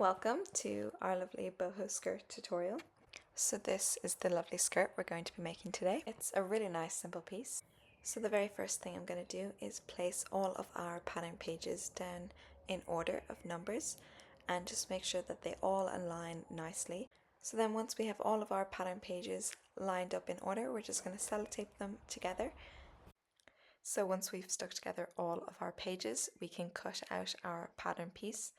Welcome to our lovely boho skirt tutorial. So this is the lovely skirt we're going to be making today. It's a really nice simple piece. So the very first thing I'm going to do is place all of our pattern pages down in order of numbers and just make sure that they all align nicely. So then once we have all of our pattern pages lined up in order, we're just going to sellotape them together. So once we've stuck together all of our pages, we can cut out our pattern piece.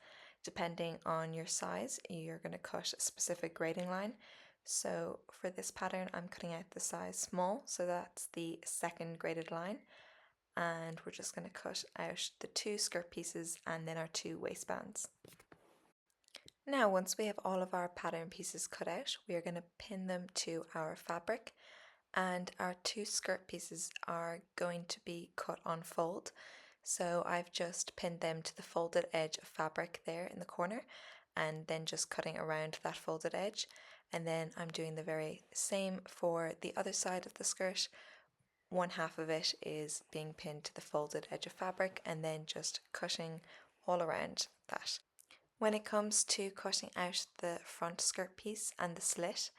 Depending on your size, you're going to cut a specific grading line. So for this pattern, I'm cutting out the size small, so that's the second graded line. And we're just going to cut out the 2 skirt pieces and then our 2 waistbands. Now once we have all of our pattern pieces cut out, we are going to pin them to our fabric. And our 2 skirt pieces are going to be cut on fold. So I've just pinned them to the folded edge of fabric there in the corner and then just cutting around that folded edge. And then I'm doing the very same for the other side of the skirt. One half of it is being pinned to the folded edge of fabric and then just cutting all around that. When it comes to cutting out the front skirt piece and the slit,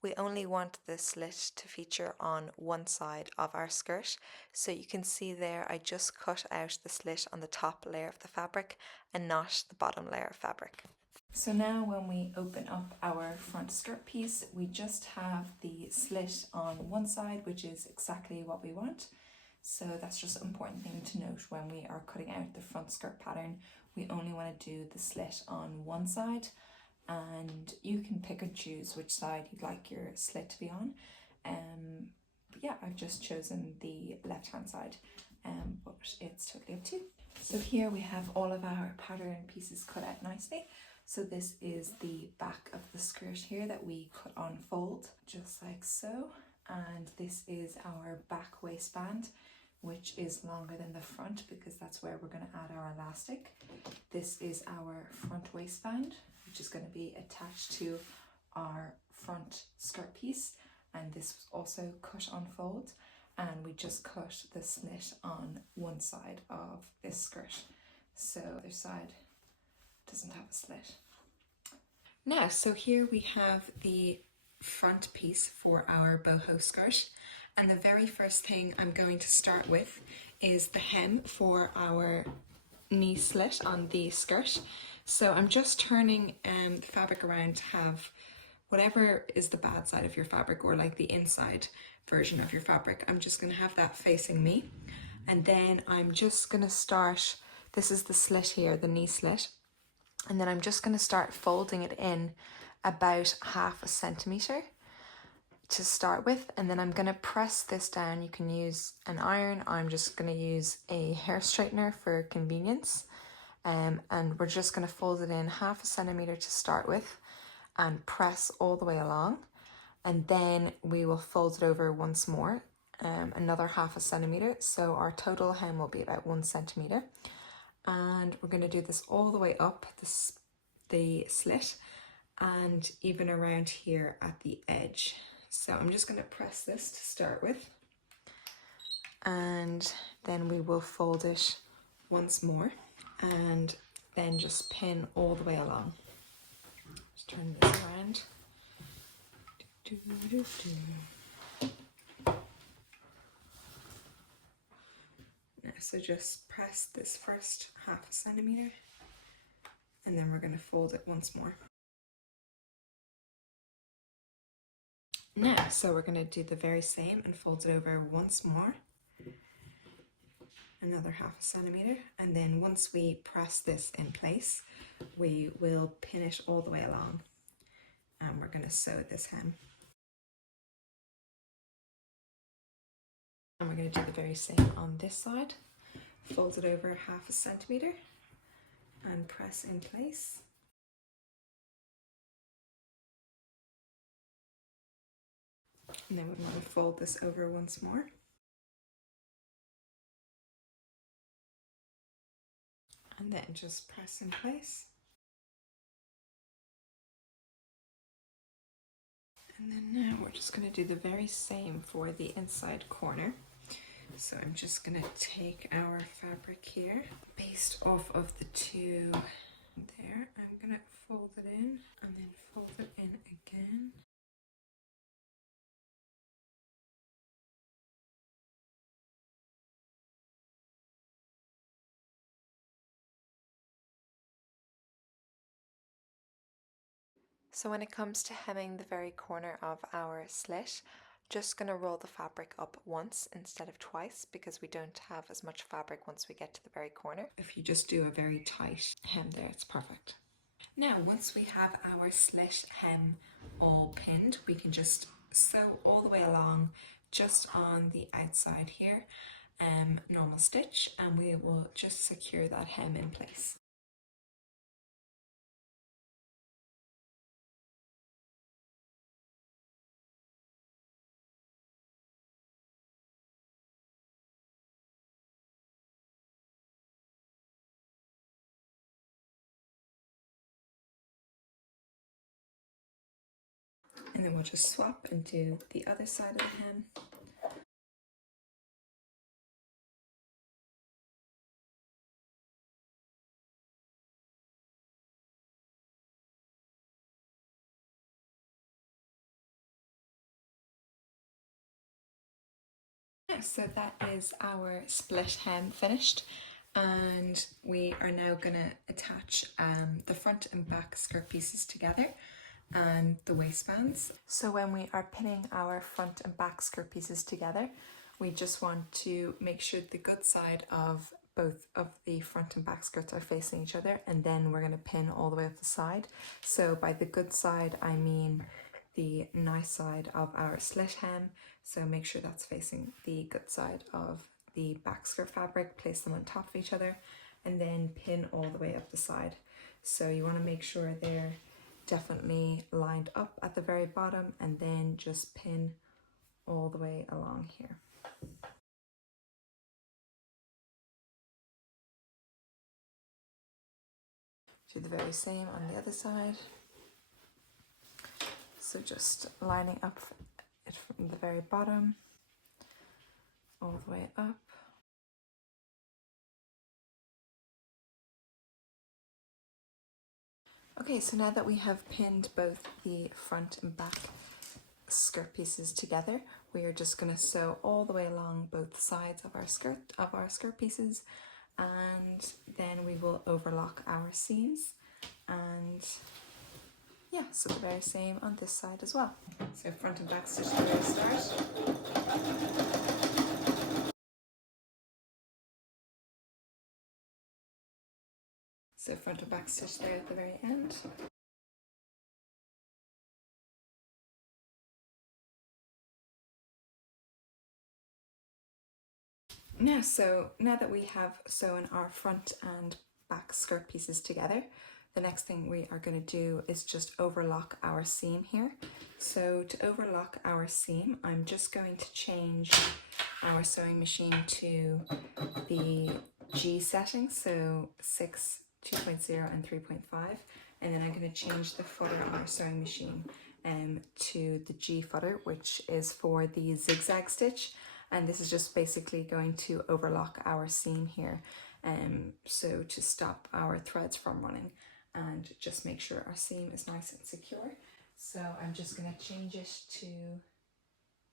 we only want the slit to feature on one side of our skirt. So you can see there I just cut out the slit on the top layer of the fabric and not the bottom layer of fabric. So now when we open up our front skirt piece, we just have the slit on one side, which is exactly what we want. So that's just an important thing to note when we are cutting out the front skirt pattern. We only want to do the slit on one side, and you can pick and choose which side you'd like your slit to be on. But yeah, I've just chosen the left hand side, but it's totally up to you. So here we have all of our pattern pieces cut out nicely. So this is the back of the skirt here that we cut on fold, just like so. And this is our back waistband, which is longer than the front because that's where we're going to add our elastic. This is our front waistband, which is going to be attached to our front skirt piece, and this was also cut on fold, and we just cut the slit on one side of this skirt, so the other side doesn't have a slit. Now, so here we have the front piece for our boho skirt, and the very first thing I'm going to start with is the hem for our knee slit on the skirt. So I'm just turning the fabric around to have whatever is the bad side of your fabric, or like the inside version of your fabric. I'm just going to have that facing me, and then I'm just going to start, this is the slit here, the knee slit, and then I'm just going to start folding it in about 1/2 centimeter to start with, and then I'm going to press this down. You can use an iron, I'm just going to use a hair straightener for convenience, and we're just going to fold it in 1/2 centimeter to start with and press all the way along, and then we will fold it over once more, another 1/2 centimeter, so our total hem will be about 1 centimeter, and we're going to do this all the way up the slit and even around here at the edge. So I'm just going to press this to start with, and then we will fold it once more and then just pin all the way along. Just turn this around. So just press this first 1/2 centimeter, and then we're going to fold it once more. Now, so we're going to do the very same and fold it over once more, another 1/2 centimeter, and then once we press this in place, we will pin it all the way along, and we're going to sew this hem. And we're going to do the very same on this side. Fold it over 1/2 centimeter and press in place. And then we're going to fold this over once more. And then just press in place. And then now we're just going to do the very same for the inside corner. So I'm just going to take our fabric here, based off of the 2 There, I'm gonna fold it in and then fold it in again. So when it comes to hemming the very corner of our slit, just going to roll the fabric up once instead of twice because we don't have as much fabric once we get to the very corner. If you just do a very tight hem there, it's perfect. Now, once we have our slit hem all pinned, we can just sew all the way along just on the outside here, normal stitch, and we will just secure that hem in place. And then we'll just swap and do the other side of the hem. Yeah, so that is our split hem finished, and we are now going to attach the front and back skirt pieces together and the waistbands. So when we are pinning our front and back skirt pieces together, we just want to make sure the good side of both of the front and back skirts are facing each other, and then we're going to pin all the way up the side. So by the good side, I mean the nice side of our slit hem, so make sure that's facing the good side of the back skirt fabric, place them on top of each other, and then pin all the way up the side. So you want to make sure they're definitely lined up at the very bottom, and then just pin all the way along here. Do the very same on the other side. So just lining up it from the very bottom all the way up. Okay, so now that we have pinned both the front and back skirt pieces together, we are just going to sew all the way along both sides of our skirt pieces, and then we will overlock our seams, and yeah, so the very same on this side as well. So front and back stitch at the very start. So front and back stitch there at the very end. Now that we have sewn our front and back skirt pieces together, the next thing we are going to do is just overlock our seam here. So to overlock our seam, I'm just going to change our sewing machine to the G setting, so 6, 2.0 and 3.5, and then I'm going to change the footer on our sewing machine to the G footer, which is for the zigzag stitch, and this is just basically going to overlock our seam here, so to stop our threads from running and just make sure our seam is nice and secure. So I'm just going to change it to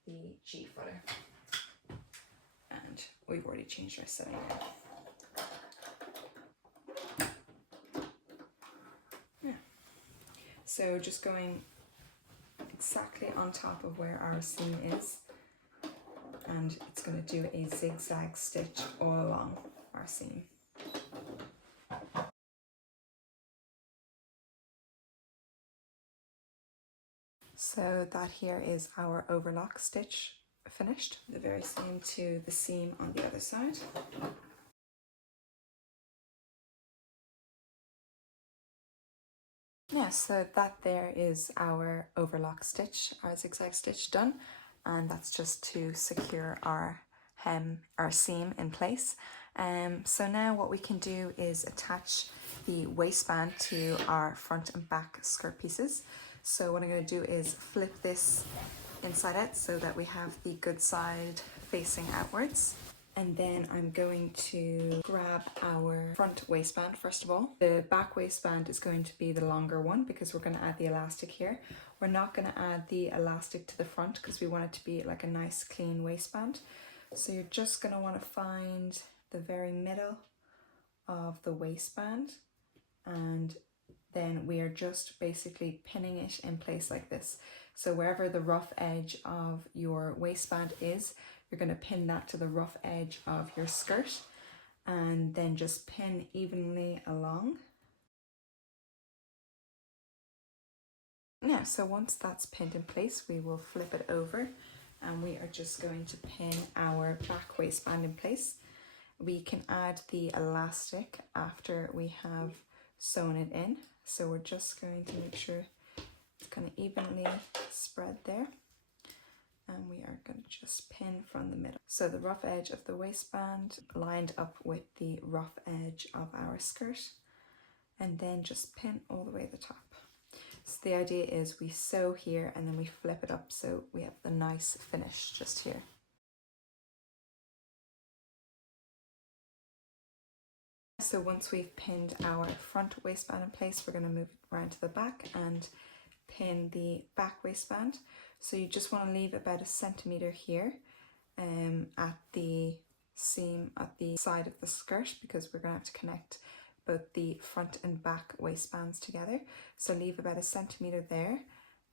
the G footer, and we've already changed our sewing now. So just going exactly on top of where our seam is, and it's going to do a zigzag stitch all along our seam. So that here is our overlock stitch finished. The very same to the seam on the other side. Yeah, so that there is our overlock stitch, our zigzag stitch done, and that's just to secure our seam in place. So now what we can do is attach the waistband to our front and back skirt pieces. So what I'm going to do is flip this inside out so that we have the good side facing outwards. And then I'm going to grab our front waistband first of all. The back waistband is going to be the longer one because we're going to add the elastic here. We're not going to add the elastic to the front because we want it to be like a nice clean waistband. So you're just going to want to find the very middle of the waistband, and then we are just basically pinning it in place like this. So wherever the rough edge of your waistband is, you're going to pin that to the rough edge of your skirt, and then just pin evenly along. Now, so once that's pinned in place, we will flip it over and we are just going to pin our back waistband in place. We can add the elastic after we have sewn it in. So we're just going to make sure it's kind of evenly spread there. And we are going to just pin from the middle. So the rough edge of the waistband lined up with the rough edge of our skirt, and then just pin all the way to the top. So the idea is we sew here and then we flip it up so we have the nice finish just here. So once we've pinned our front waistband in place, we're going to move around to the back and pin the back waistband. So you just want to leave about 1 centimeter here at the seam at the side of the skirt, because we're going to have to connect both the front and back waistbands together. So leave about 1 centimeter there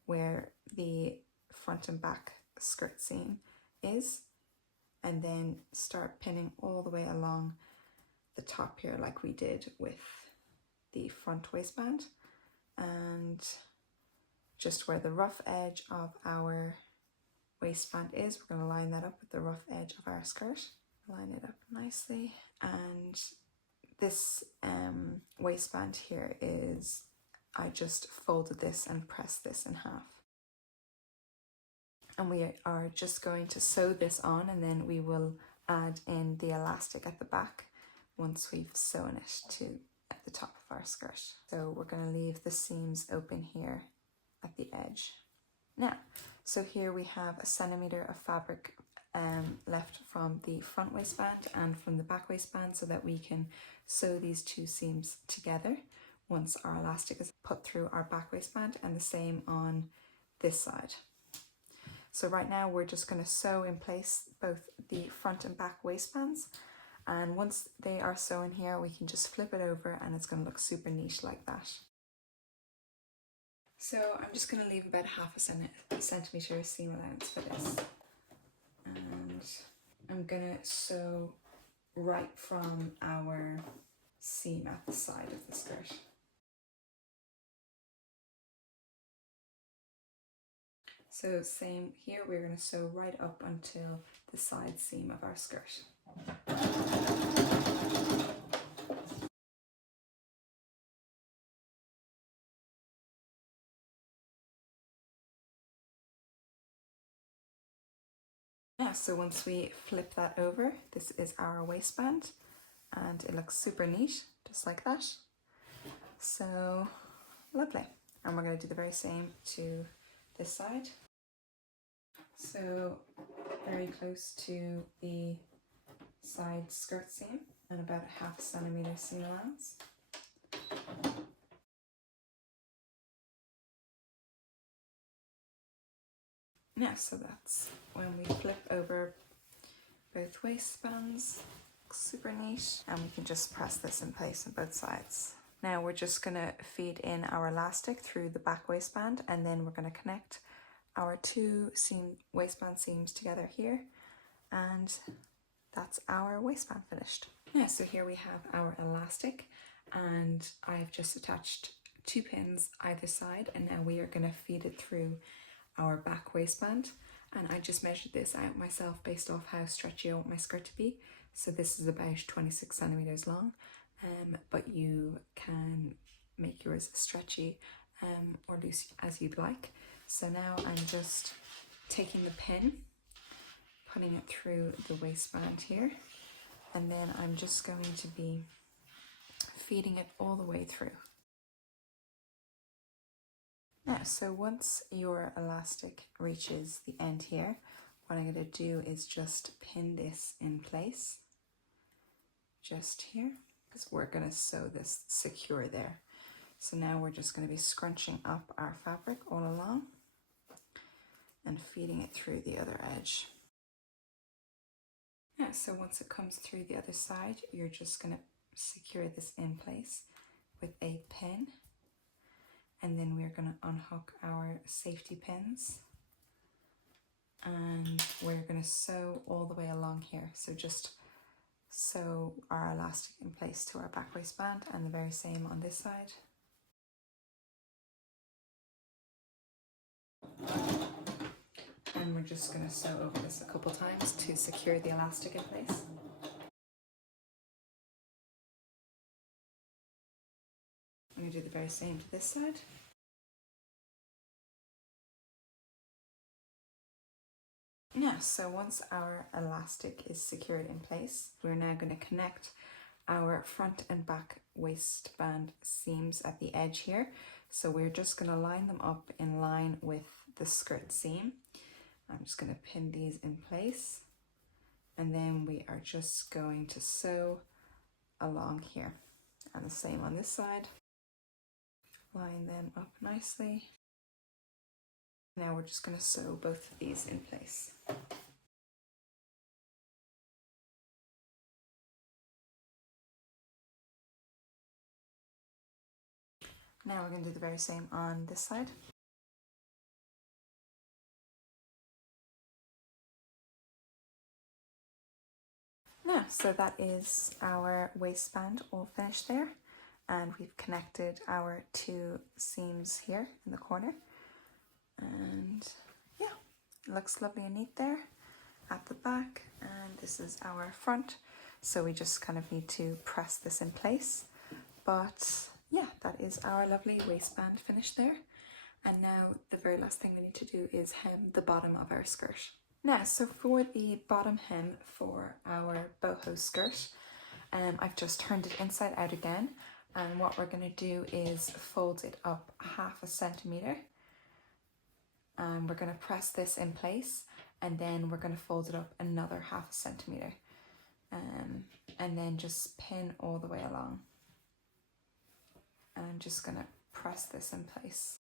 where the front and back skirt seam is, and then start pinning all the way along the top here like we did with the front waistband, and just where the rough edge of our waistband is, we're going to line that up with the rough edge of our skirt. Line it up nicely, and this waistband here is, I just folded this and pressed this in half. And we are just going to sew this on, and then we will add in the elastic at the back once we've sewn it to at the top of our skirt. So we're going to leave the seams open here at the edge. Now, so here we have 1 centimeter of fabric left from the front waistband and from the back waistband, so that we can sew these two seams together once our elastic is put through our back waistband, and the same on this side. So right now we're just going to sew in place both the front and back waistbands, and once they are sewn here, we can just flip it over and it's going to look super neat like that. So I'm just going to leave about 0.5 centimeter seam allowance for this, and I'm going to sew right from our seam at the side of the skirt. So same here, we're going to sew right up until the side seam of our skirt. Yeah, so once we flip that over, this is our waistband, and it looks super neat, just like that. So lovely. And we're going to do the very same to this side. So very close to the side skirt seam, and about 0.5 centimeter seam allowance. Yeah, so that's when we flip over both waistbands. Looks super neat, and we can just press this in place on both sides. Now we're just going to feed in our elastic through the back waistband, and then we're going to connect our two waistband seams together here, and that's our waistband finished. Yeah, so here we have our elastic, and I've just attached 2 pins either side, and now we are going to feed it through our back waistband. And I just measured this out myself based off how stretchy I want my skirt to be. So this is about 26 centimeters long, but you can make yours stretchy or loose as you'd like. So now I'm just taking the pin, putting it through the waistband here, and then I'm just going to be feeding it all the way through. Now, so once your elastic reaches the end here, what I'm going to do is just pin this in place, just here, because we're going to sew this secure there. So now we're just going to be scrunching up our fabric all along and feeding it through the other edge. Yeah, so once it comes through the other side, you're just going to secure this in place with a pin, and then we're going to unhook our safety pins, and we're going to sew all the way along here. So just sew our elastic in place to our back waistband, and the very same on this side. And we're just going to sew over this a couple times to secure the elastic in place. I'm going to do the very same to this side. Yeah, so once our elastic is secured in place, we're now going to connect our front and back waistband seams at the edge here. So we're just going to line them up in line with the skirt seam. I'm just going to pin these in place, and then we are just going to sew along here, and the same on this side. Line them up nicely. Now we're just going to sew both of these in place. Now we're going to do the very same on this side. Now, so that is our waistband all finished there, and we've connected our two seams here in the corner, and yeah, it looks lovely and neat there at the back. And this is our front, so we just kind of need to press this in place. But yeah, that is our lovely waistband finished there. And now the very last thing we need to do is hem the bottom of our skirt. Now, so for the bottom hem for our boho skirt, I've just turned it inside out again, and what we're going to do is fold it up 1/2 centimeter, and we're going to press this in place, and then we're going to fold it up another 1/2 centimeter, and then just pin all the way along. And I'm just going to press this in place.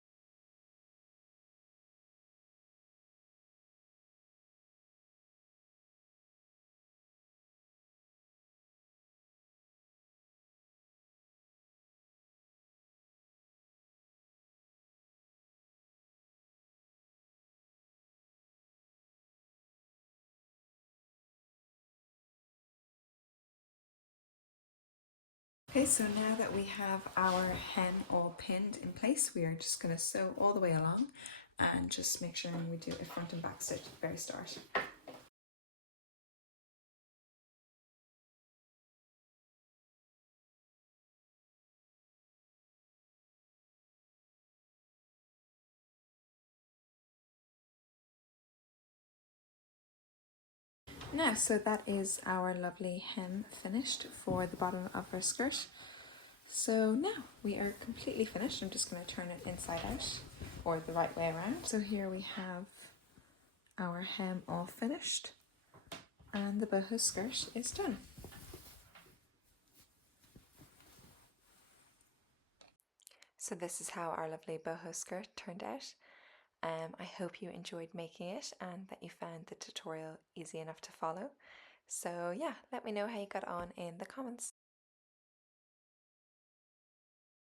Okay, so now that we have our hem all pinned in place, we are just going to sew all the way along and just make sure we do a front and back stitch at the very start. Now, so that is our lovely hem finished for the bottom of our skirt. So now we are completely finished. I'm just going to turn it inside out, or the right way around. So here we have our hem all finished, and the boho skirt is done. So this is how our lovely boho skirt turned out. I hope you enjoyed making it and that you found the tutorial easy enough to follow. So yeah, let me know how you got on in the comments.